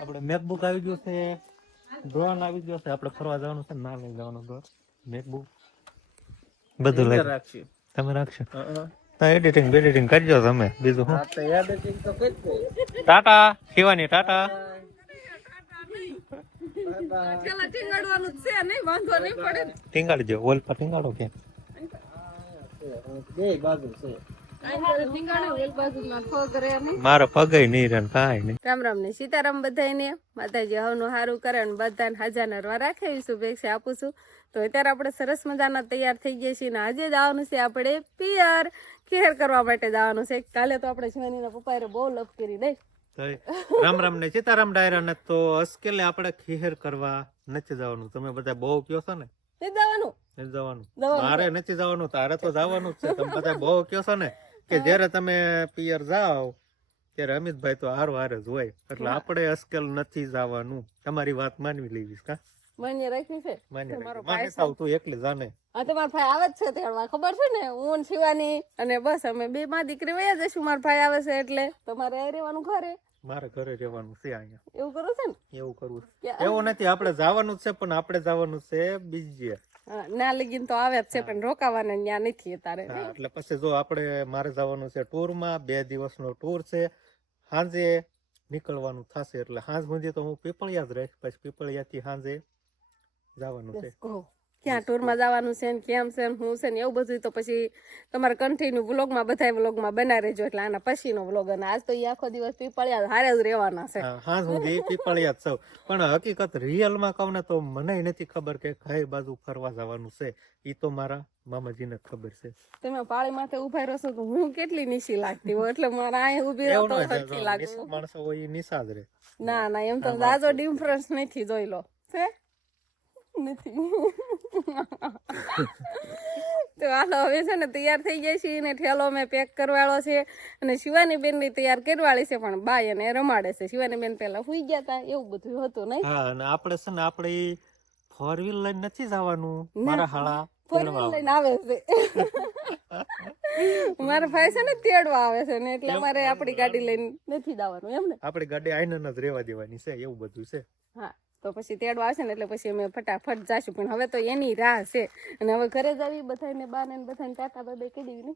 આપણે મેકબુક આવી ગયું છે, ડ્રોન આવી ગયો છે, આપણે ફરવા જવાનું છે, ના લઈ જવાનું ડ્રોન, મેકબુક બધું લઈ રાખશું. તમે રાખશો એડિટિંગ બેડિટિંગ કરજો તમે, બીજું શું. ટાટા શિવાની, ટાટા. ટીંગાડજો, વોલ પર ટીંગાડો કે મારો પગય નહીં રે કાંઈ નહીં. રામ રામ ને સીતારામ બધાને. માતાજી હવનું સારું કરે અને બધાને હાજર નરવા રાખે એવી શુભેચ્છા આપું છું. તો અત્યારે આપણે સરસ મજાના તૈયાર થઈ ગયા છીએ ને આજે જવાનું છે આપણે પિયર ખેર કરવા માટે જવાનું છે. કાલે તો આપણે શિવાનીના પપ્પાએ બહુ લપ કરી નહીં. રામ રામ ને સીતારામ ડાયરા ને તો અસ્કેલે આપણે ખેર કરવા નથી જવાનું. તમે બધા બહુ કયો છો ને નથી જવાનું, મારે નથી જવાનું, તારે તો જવાનું જ છે. તમે બધા બહુ કયો છો ને કે જયારે તમે પિયર જાઓ ત્યારે અમિતભાઈ તો હારો હારે જ હોય, એટલે આપણે અસ્કેલ નથી જવાનું. તમારી વાત માનવી લેવી કા માન્ય રાખી છે. માને સાવ તું એકલી જાને. હા તમારા ભાઈ આવે જ છે તેડવા, ખબર છે ને, હું શિવાની અને બસ અમે બે માં દીકરી વયા જઈશું. મારા ભાઈ આવે છે એટલે તમારે રહેવાનું ઘરે. મારે ઘરે રહેવાનું છે અહીંયા. એવું કરવું છે ને? એવું કરવું છે. એવું નથી, આપણે જવાનું જ છે, પણ આપણે જવાનું છે બીજે. ના લગીન તો આવે જ છે, પણ રોકાવાના ત્યાં નથી તારે. એટલે પછી જો આપણે મારે જવાનું છે ટૂર માં, 2 દિવસનો ટૂર છે. સાંજે નીકળવાનું થશે, એટલે સાંજ સુધી તો હું પીપળિયા જ રહીશ, પછી પીપળિયા થી સાંજે જવાનું છે. ક્યાં ટૂર માં જવાનું છે ને કેમ છે ને શું છે ને એવું બધું તો પછી તમારે કન્ટિન્યુ વ્લોગમાં બધા વ્લોગમાં બનાવી રહેજો. એટલે આના પછીનો વ્લોગ. અને આજ તો એ આખો દિવસ પીપળિયા હારે જ રહેવાના છે. હા સુધી પીપળિયા જ સૌ. પણ હકીકત રિયલ માં કહું ને તો મને નથી ખબર કે કઈ બાજુ ફરવા જવાનું છે. ઈ તો મારા મામાજીને ખબર છે. તમે પાળી માથે ઉભા રહેશો તો હું કેટલી નિશી લાગતી હોય, એટલે મારા અહીં ઉભી રહો તો સરખી લાગે. માણસો હોય ઈ નિશા જ રહે. ના એમ તો જાજો ડિફરન્સ નથી, જોઈ લો છે નથી. તો હાલો હવે છે ને તૈયાર થઈ જાય છે ને ઠેલો મેં પેક કરવાળો છે અને શિવાની બેન ની તૈયાર કરવાળી છે, પણ બાય એને રમાડે છે. શિવાની બેન પેલા સુઈ ગયા હતા એવું બધું હતું નહીં. હા અને આપણે છે ને આપણે 4 વ્હીલ લઈને નથી જવાનું. મારા હાળા 4 વ્હીલ લઈને આવે છે. મારા ભાઈ છે ને તેડવા આવે છે ને એટલે અમારે આપણી ગાડી લઈને નથી જવાનું એમ ને. આપણી ગાડી આઈને જ રહેવા દેવાની છે, એવું બધું છે. હા તો પછી તેડવા આવશે ને એટલે પછી અમે ફટાફટ જાશું. પણ હવે તો એની રાહ છે અને હવે ઘરે જ આવી બધાને બાને બધાને ટાટા બાબે કહી દેવી ને.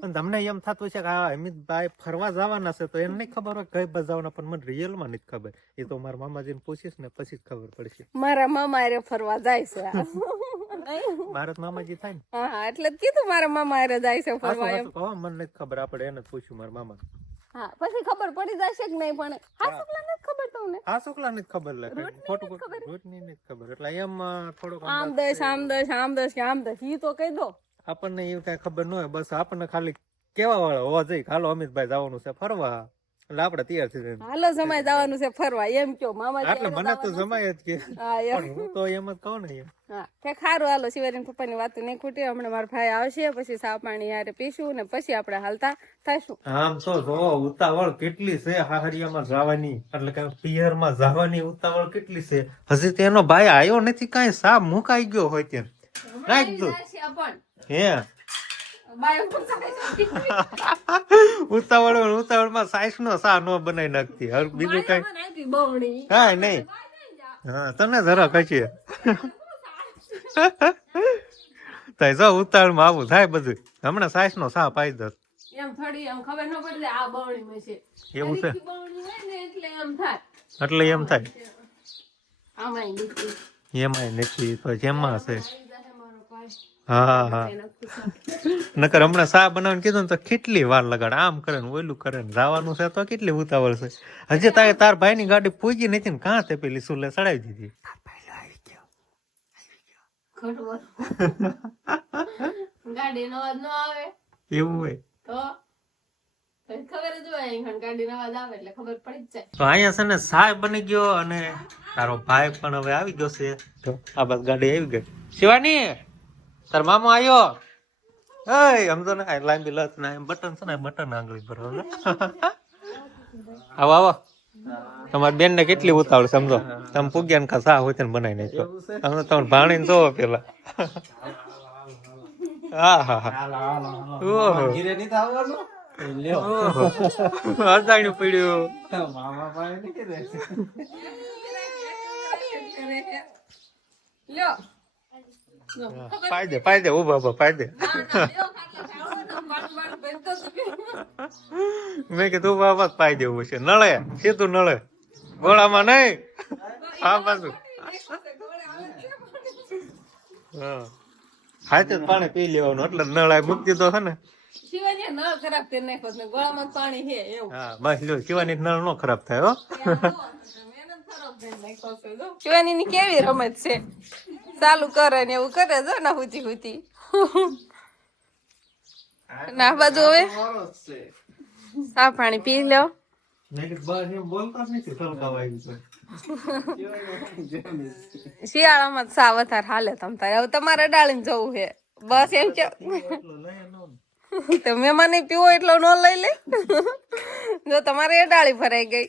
પણ તમને એમ થતું છે કે આ અમિતભાઈ ફરવા જવાના છે તો એને નહીં ખબર હોય કઈ બસ જવાના, પણ મને રિયલ માં નથી ખબર. એ તો મારા મામાજીને પૂછીશ ને પછી જ ખબર પડશે. મારા મામા અરે ફરવા જાય છે. મારા મામાજી થાય ને. હા એટલે જ કીધું મારા મામા અરે જાય છે ફરવા એમ. મને નથી ખબર, આપણે એને પૂછ્યું મારા મામા. હા પછી ખબર પડી જશે કે નહીં, પણ હા શુક્લા નથી ખબર તમને. હા શુક્લા નથી ખબર, ખોટું રોટની નથી ખબર, એટલે એમ થોડુંક આમ દસ આમ દસ આમ દસ કે આમ દસ ઈ તો કહી દો. આપણને એવું કઈ ખબર ન હોય, બસ આપણને ખાલી કેવા વાળા હોવા જોઈએ. હાલો અમિતભાઈ જવાનું છે ફરવા, એટલે આપણે તૈયાર થઈ જાય. હાલો જમાઈ જવાનું છે ફરવા એમ કયો મામા. એટલે મને તો જમાય જ કે, હું તો એમ જ કહું ને. હા કે ખારું હાલો શિવાજી પપ્પાની વાત નહીં ખૂટી. હમણાં મારા ભાઈ આવશે પછી સા પાણી યારે પીશું ને પછી આપણે હાલતા થઈશું. આમ તો જો ઉતાવળ કેટલી છે હાહરિયામાં જવાની, એટલે કે પિયરમાં જવાની ઉતાવળ કેટલી છે. હજી તેનો ભાઈ આવ્યો નથી, કાંઈ સા મુકાઈ ગયો હોય ત્યાં નાખ દો. હે ઉતાવળ માં સાઈસ નો સા નો બનાવી નાખતી. હવે બીજું કઈ હા નહીં. હા તને જરા કહીએ જો ઉતાવળ માં આવું થાય બધું. હમણાં સાઈસ નો સા પાઈ દો એમ થોડી એમ ખબર ન પડે આ બવણી માં છે એવું છે, એટલે એમ થાય. એટલે એમ થાય. આમાંય નથી, એમાંય નથી તો જેમાં છે. હા નકર હમણાં સા બનાવવાનું કીધું ને તો કેટલી વાર લગાડ, આમ કરે ને ઓલું કરે ને જવાનું છે તો કેટલી ઉતાવળ છે. હજી તાર ભાઈ ની ગાડી પૂજી નથી ને કાં તે પેલી સુલે ચડાવી દીધી. ગાડી નો અવાજ ન આવે એવું હોય તો ખબર જ હોય, ગાડી નો અવાજ આવે એટલે ખબર પડી જ જાય. તો અહીંયા છે ને સાય બની ગયો અને તારો ભાઈ પણ હવે આવી ગયો છે. તો આ બસ ગાડી આવી ગઈ. શિવાની તાર મામો આવ્યો. સમજો ને લાંબી લત ના બટન છે ને બટન આંગળી પર. આવો આવો, તમારી બેન ને કેટલી ઉતાવળ સમજો. તમે પૂગ્યા ને સા હોય ને બનાવી નાખ્યો. તમે તમારે ભાણી ને જોવો પેલા. હા હા હા અદાણ્યું પડ્યું. લ્યો પાઈ દે ઉભા પાઈ દે. મેં કીધું બાબા પાઈ દેવું છે. નળે સીધું નળે, ગોળામાં નહીં, આ બાજુ. હા હાથે જ પાણી પી લેવાનું, એટલે નળાય મૂકી દીધો છે ને. શિવાની નળ ખરાબ કરી નાખ્યો છે, ગળામાં પાણી છે એવું. હા બસ લ્યો, શિવાની નળ નો ખરાબ થાય હો. શિવાની ની કેવી રમત છે, ચાલુ કરે ને એવું કરે જો ના હુતી હુતી. ના બાજુ હવે સા પાણી પી લો. શિયાળામાં સા વધારે હાલે તમ તારે. હવે તમારે ડાળીને જવું છે બસ એમ કે તમે મને પીવો એટલો ન લઈ લે. જો તમારે એ ડાળી ભરાઈ ગઈ.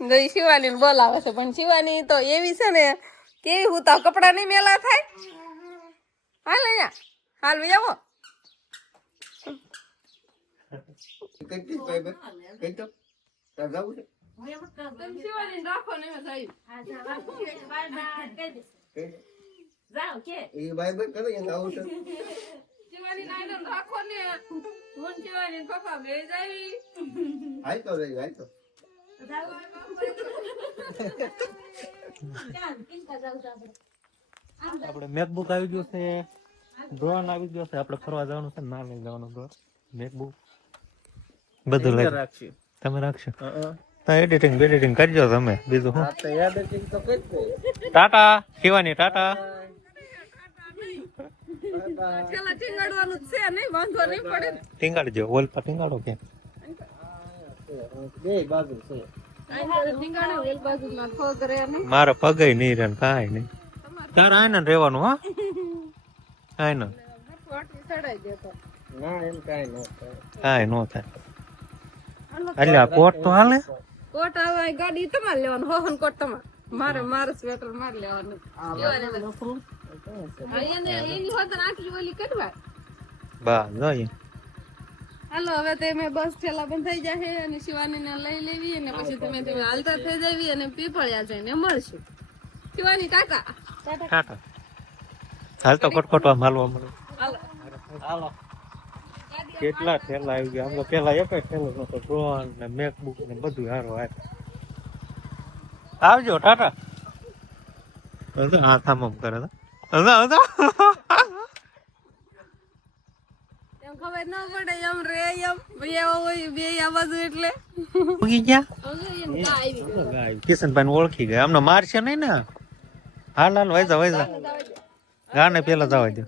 જો શિવાની બોલાવે છે, પણ શિવાની તો એવી છે ને કેવી હુતા કપડા નહીં મેલા થાય. હાલ અહીંયા હાલ આવો. આપડે મેકબુક આવી ગયું છે, ડ્રોન આવી ગયો છે. આપડે ફરવા જવાનું છે, ના લઈ જવાનું ડ્રોન, મેકબુક બધું લઈ રાખશું. તમે રાખશો તો એડિટિંગ બેડિટિંગ કરજો તમે, બીજું શું. ટાટા શિવાની, ટાટા. ટીંગાડજો, ઓલ પર ટીંગાડો કે મારા પગે નહીં રે કાંઈ નહીં. તારે આને રેવાનું હા, આને કાંઈ નો થાય. એટલે આ કોટ તો હાલે. કોટ આવે ગાડી તમારે લેવાનું, હોહન કોટ તમારે, મારે સ્વેટર મારે લેવાનું. એની હોતન આટલી ઓલી કડવા. બા જોઈએ. હાલો હવે તમે બસ ઠેલા બંધ થઈ જશે અને શિવાની ને લઈ લેવી અને પછી તમે હાલતા થઈ જાવી અને પીપળિયા જઈને મળશું. શિવાની ટાટા ટાટા. હાલ તો કોટકોટવા માલવા મળે. હાલો કેટલા ઠેલા આવી ગયા. આમ પેલા એક ઠેલો નતો, ડ્રોન ને મેકબુક ને બધું હારો આવે. આવજો ટાટા. હાથ આમ કરે ખબર ના પડે એમ રે એમ બે આ બાજુ એટલે કિશનભાઈ ઓળખી ગયા. આમને મારશે નહીં ને. હાલ હાલ વાયજા ગાને પેલા જવા દો.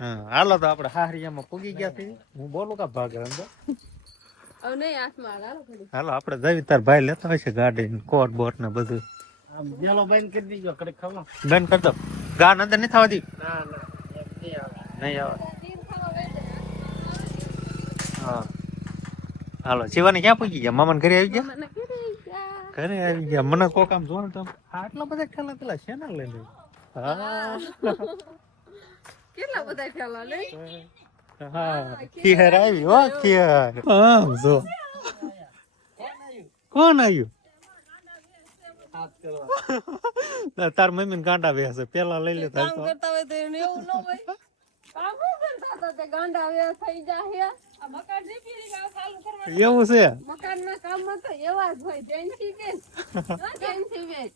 હા હાલો તો આપડે હાહરિયામાં પૂગી ગયા છે. હું બોલું કા ભાગે હાલો આપડે જવી તાર ભાઈ લેતા હોય છે ગાડી કોટ બોટ ને બધું. બંધ કરી દીજો, બંધ કરી દો. ગાન અંદર નહીં થવા દી. નહીં આવે. હા હાલો શિવાની ક્યાં પૂગી ગયા? મામા ઘરે આવી ગયા? ઘરે આવી ગયા. મને કોક આમ જોવાનું તો આટલા બધા ઠેલા પેલા છે ને લઈને. હા કેટલા બધા ઠેલા લે. હા ખીહર આવી હો, ખીહર. હા જો કોણ આવ્યું? તાર મમ્મી ગાંડા બેસે પેલા લઈ લેતા. કામ કરતા હોય તો એને એવું ન હોય. કામ કરતા તો તે ગાંડા વે થઈ જાય. આ મકાન ની પીરી કામ ચાલુ કરવાનું એવું છે. મકાન ના કામ માં તો એવા જ હોય. જેન્સી બેન હા જેન્સી બેન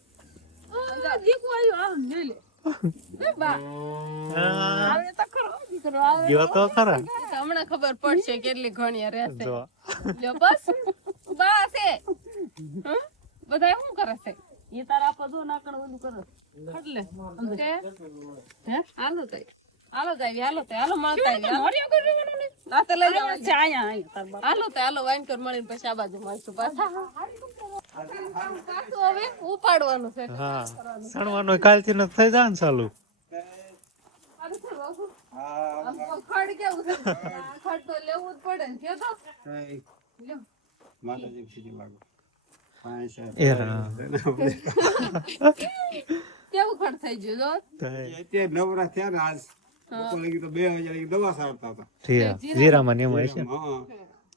દીકુ આવ્યો આમ લઈ લે. બા આવે તો ખરો દીકરો આવે ગયો તો ખરા. હમણાં ખબર પડશે કેટલી ઘણી રહેશે. જો બસ બા છે બધા શું કરે છે? એ તારા પદો નાકણ ઓલું કરે એટલે કે હે હાલો તઈ હાલો જાય હાલો તઈ હાલો મળતા મોરિયો કરવાનું ને આ તો લઈ જવાનું છે આયા હાલો તઈ હાલો વાઈન કર મળીને પછી આ બાજુ મળશું પાછા. પાછું હવે ઉપાડવાનું છે. હા સણવાનું કાલથી ન થઈ જાય ને ચાલુ. ખડ કેવું છે? ખડ તો લેવું જ પડે ને કે તો લ્યો માતાજી સીધી લાગો. કેવું ખડ થઈ ગયું જો નવરા થયા ને આજ બપોર લગી તો 2 વાગ્યા લગી દવા સારતા હતા. ઠીક જીરામાં ને એમાં છે હા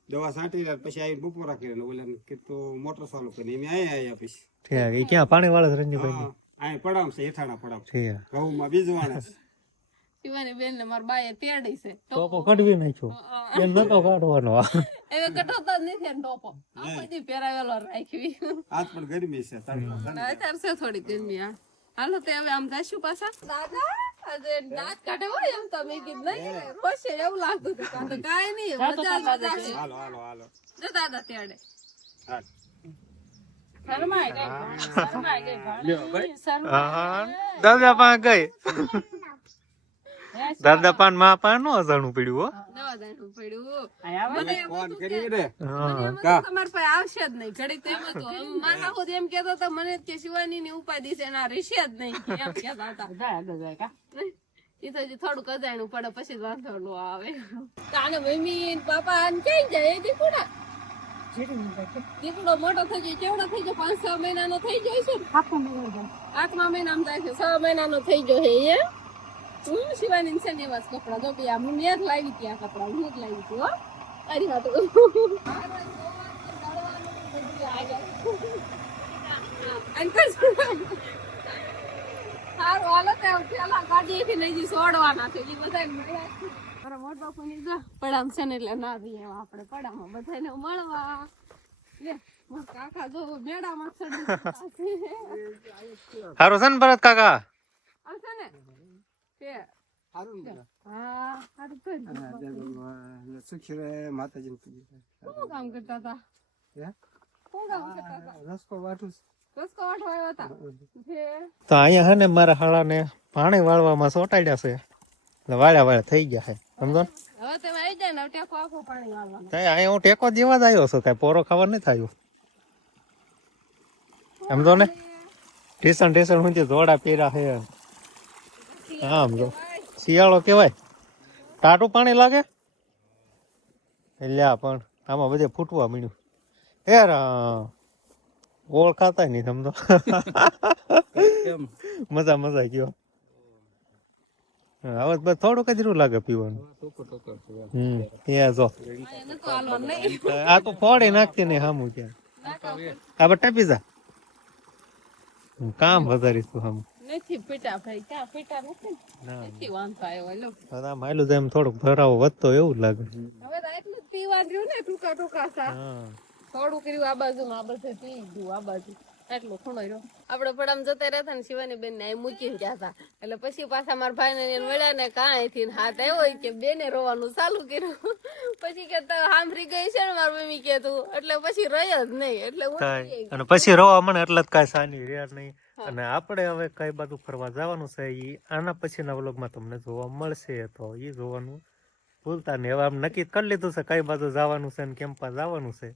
દવા સાટી પછી આવી બપોરા કરીને ઓલા કીધું મોટર ચાલુ કરીને એમ આયા પછી ઠીક એ ક્યાં પાણી વાળા રંજુભાઈ હા આ પડામ છે હેઠાણા પડામ ઠીક ઘઉંમાં બીજવાણા છે. શિવાની બેન ને મારા બાએ તેડી છે ટોપો કઢવી નાખ્યો એમ નતો કાઢવાનો હવે કઢાવતા જ નથી ને ટોપો આખો દી પહેરાવેલો રાખવી આજ પણ ગરમી છે અત્યારે છે થોડી ગરમી આ હાલો તે હવે આમ જાશું પાછા દાદા આજે દાંત કાઢે હોય એમ તો મેં કીધું નહીં રોશે એવું લાગતું હતું તો કાંઈ નહીં મજા જ આવશે. હાલો હાલો હાલો જો દાદા તેડે હાલ. દાદા પાન ગઈ દાદા પાન માં પાન નો અજાણું પડ્યું હો નવા દાણું પડ્યું મને એમ ફોન હતું કરી કે- રે મને એમ હતું તમારા પાસે આવશે જ નહીં ઘડીક તો એમ હતું આમ મારા ખુદ એમ કહેતો હતો મને કે શિવાની ની ઉપાધિ છે એના રહેશે જ નહીં એમ કહેતા હતા ઈ તો હજી થોડુંક અજાણ્યું પડે પછી જ વાંધો ન આવે તો આને મમ્મી ને પાપા આને ક્યાંય જાય એ દીકુડા દીકડો મોટો થઈ ગયો કેવડો થઈ ગયો 5-6 મહિનાનો થઈ ગયો છે ને? 8મા મહિનામાં જાય છે 6 મહિનાનો થઈ ગયો છે એ હું શિવાની છે ને એવા જ કપડા જો કે હું ને જ લાવી ત્યાં કપડા હું જ લાવી હતી હો અરે હા તો સારું હાલો તે પેલા ગાડીએથી લઈ જઈ સોડવાના છે એ બધા મારા મોટ બાપુની જો પડામ છે ને એટલે ના રહીએ આપણે પડામાં બધાને મળવા લે મારા કાકા જો મેળામાં ચડી સારું છે ને ભરત કાકા આવશે ને કે સારું ને હા સારું કરી સુખી માતાજી શું કામ કરતા હતા હે? શું કામ કરતા હતા રસકો વાટું રસકો વાટવા આવ્યા હતા છે તો અહીંયા હે ને મારા હાળાને પાણી વાળવામાં સોટાડ્યા છે એટલે વાળ્યા થઈ ગયા છે સમજો ને? હવે તમે આવી જાય ને ટેકો આખો પાણી વાળવાનું તઈ અહીંયા હું ટેકો દેવા જ આવ્યો છું કઈ પોરો ખાવા નથી થયું સમજો ને ટેશન હું જોડા પહેર્યા છે હા સમજો શિયાળો કેવાય ટાટું પાણી લાગે એટલે પણ આમાં બધે ફૂટવા મળ્યું યાર ઓળખાતા નહીં સમજો મજા ગયો હવે બસ થોડુંક જ રૂ લાગે પીવાનું એ જો નતું હાલવાનું નહીં આ તો ફોડી નાખતી નહીં સામું ત્યાં આ બધા ટપી જા કામ વધારીશ તું સામું નથી પીટા ભાઈ ક્યાં પીટા નથી નથી વાંધો આવ્યો લો આમ હાલું તો એમ થોડુંક ભરાવો વધતો એવું જ લાગે હવે તો એટલું જ પીવા રહ્યું ને ટૂંકા સા હા થોડું કર્યું આ બાજુ આ બધે પી ગયું આ બાજુ એટલું ખૂણો રહ્યો આપડે પડામ જતા રહેતા ને શિવાની બેન ને મૂકીને ગયા હતા એટલે પછી પાછા મારા ભાઈ ને મળ્યા ને કાંઈથી હાથ આવ્યો કે બેને રોવાનું ચાલુ કર્યું પછી કે સાંભળી ગઈ છે ને મારી મમ્મી કે તું એટલે પછી રહ્યો જ નહીં એટલે હું અને પછી રોવા મને એટલે જ કાંઈ સાની રહ્યા નહીં અને આપણે હવે કઈ બાજુ ફરવા જવાનું છે ઈ આના પછીના વ્લોગમાં તમને જોવા મળશે તો ઈ જોવાનું ભૂલતા નહીં હવે આમ નક્કી કરી લીધું છે કઈ બાજુ જવાનું છે ને કેમ પાસે જવાનું છે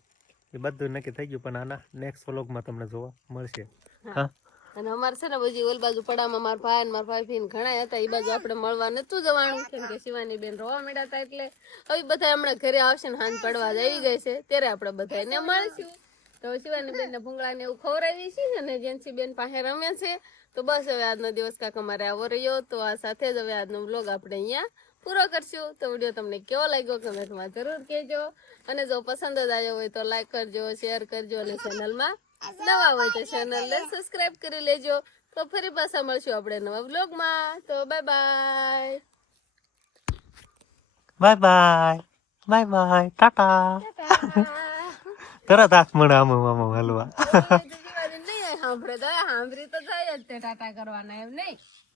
એ બધું નક્કી થઈ ગયું પણ આના નેક્સ્ટ વ્લોગમાં તમને જોવા મળશે હા અને અમારે છે ને બધી ઓલ બાજુ પડામાં મારા ભાઈ ને મારા ભાઈ ઘણા હતા એ બાજુ આપણે મળવા નતું જવાનું કેમ કે શિવાની બેન રોવા મળ્યા હતા એટલે હવે બધા હમણાં ઘરે આવશે ને હાંજ પડવા જ આવી ગઈ છે ત્યારે આપણે બધા એને મળશું તો શિવાની બેન ને ભૂંગળા ને એવું ખવડાવી છે અને જેન્સી બેન પાસે રમે છે તો બસ હવે આજનો દિવસ કાંક અમારે આવો રહ્યો તો આ સાથે જ હવે આજનો વ્લોગ આપણે અહીંયા પૂરો કરશું તો વિડીયો તમને કેવો લાગ્યો કમેન્ટમાં જરૂર કહેજો અને જો પસંદ જ આવ્યો હોય તો લાઈક કરજો શેર કરજો અને ચેનલમાં નવા હોય તો ચેનલને સબસ્ક્રાઇબ કરી લેજો તો ફરી પાછા મળશું આપણે નવા વ્લોગમાં તો બાય બાય ટાટા તરત હાથ મળે આમ હલવા સાંભળે તો સાંભળી તો જાય જ તે ટાટા કરવાના એમ નહીં